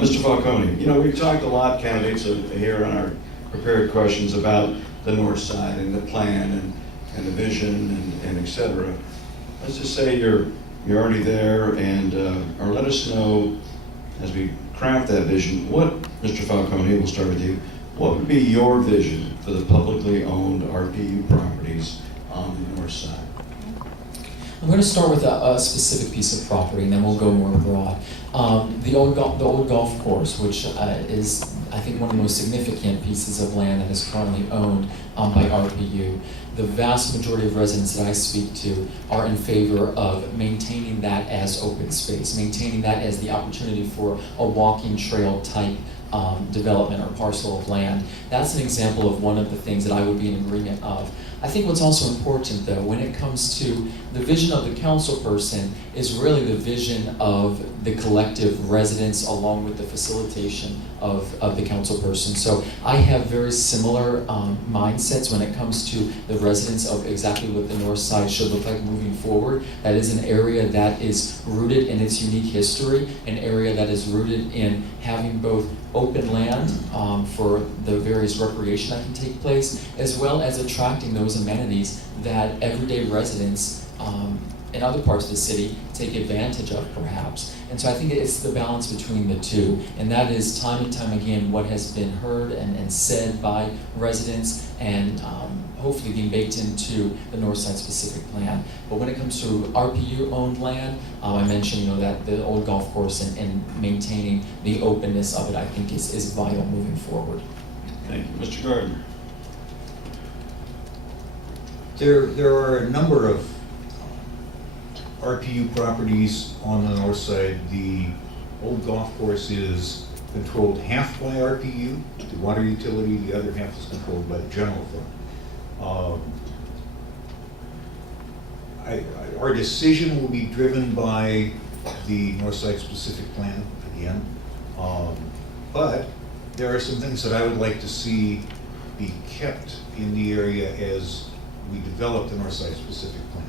Mr. Falcone, you know, we've talked a lot, candidates, here on our prepared questions about the north side and the plan and the vision and et cetera. Let's just say you're already there, and or let us know as we craft that vision, what, Mr. Falcone, we'll start with you, what would be your vision for the publicly owned RPU properties on the north side? I'm going to start with a specific piece of property, and then we'll go more broad. The old golf course, which is, I think, one of the most significant pieces of land that is currently owned by RPU. The vast majority of residents that I speak to are in favor of maintaining that as open space, maintaining that as the opportunity for a walking trail type development or parcel of land. That's an example of one of the things that I would be in agreement of. I think what's also important, though, when it comes to the vision of the council person is really the vision of the collective residents along with the facilitation of the council person. So I have very similar mindsets when it comes to the residents of exactly what the north side should look like moving forward. That is an area that is rooted in its unique history, an area that is rooted in having both open land for the various recreation that can take place, as well as attracting those amenities that everyday residents in other parts of the city take advantage of, perhaps. And so I think it's the balance between the two, and that is time and time again what has been heard and said by residents, and hopefully being baked into the Northside specific plan. But when it comes to RPU-owned land, I mentioned, that the old golf course and maintaining the openness of it, I think is vital moving forward. Thank you. Mr. Gardner. There are a number of RPU properties on the north side. The old golf course is controlled half by RPU, the water utility, the other half is controlled by the general fund. Our decision will be driven by the north side specific plan again, but there are some things that I would like to see be kept in the area as we develop the north side specific plan.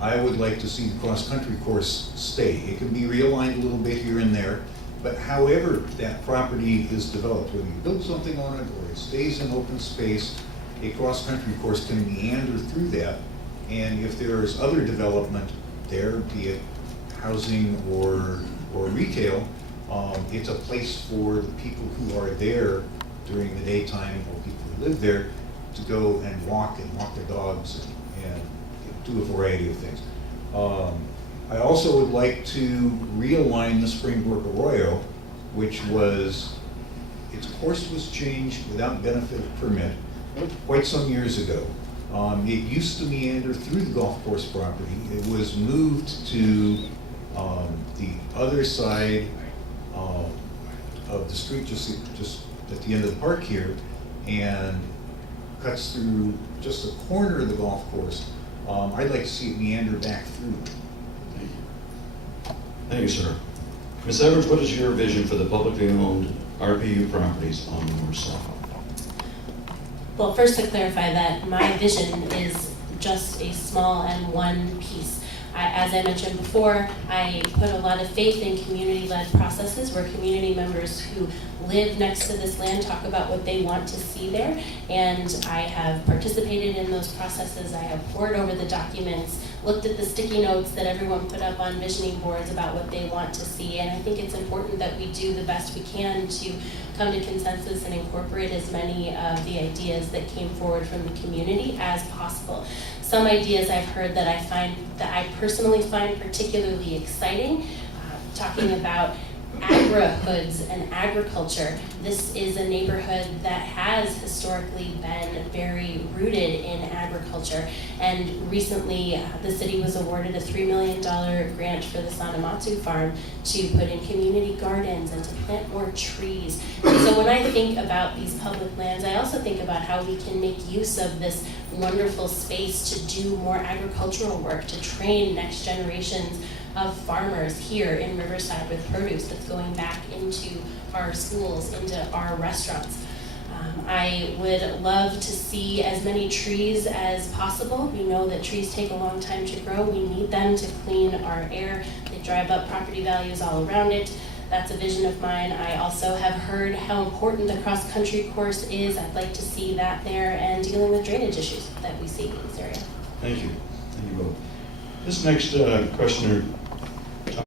I would like to see the cross-country course stay. It can be realigned a little bit here and there, but however that property is developed, whether you build something on it or it stays in open space, a cross-country course can meander through that. And if there is other development there, be it housing or retail, it's a place for the people who are there during the daytime, or people who live there, to go and walk their dogs and do a variety of things. I also would like to realign the Springbrook Arroyo, which its course was changed without benefit of permit quite some years ago. It used to meander through the golf course property. It was moved to the other side of the street, just at the end of the park here, and cuts through just a corner of the golf course. I'd like to see it meander back through. Thank you. Thank you, sir. Ms. Edwards, what is your vision for the publicly owned RPU properties on the north side? Well, first to clarify that my vision is just a small and one piece. As I mentioned before, I put a lot of faith in community-led processes where community members who live next to this land talk about what they want to see there, and I have participated in those processes. I have pored over the documents, looked at the sticky notes that everyone put up on visioning boards about what they want to see, and I think it's important that we do the best we can to come to consensus and incorporate as many of the ideas that came forward from the community as possible. Some ideas I've heard that I personally find particularly exciting, talking about agri-hoods and agriculture. This is a neighborhood that has historically been very rooted in agriculture, and recently the city was awarded a $3 million grant for the Sanamatsu farm to put in community gardens and to plant more trees. And so when I think about these public lands, I also think about how we can make use of this wonderful space to do more agricultural work, to train next generations of farmers here in Riverside with produce that's going back into our schools, into our restaurants. I would love to see as many trees as possible. We know that trees take a long time to grow. We need them to clean our air. They drive up property values all around it. That's a vision of mine. I also have heard how important the cross-country course is. I'd like to see that there, and dealing with drainage issues that we see in this area. Thank you. Thank you both. This next question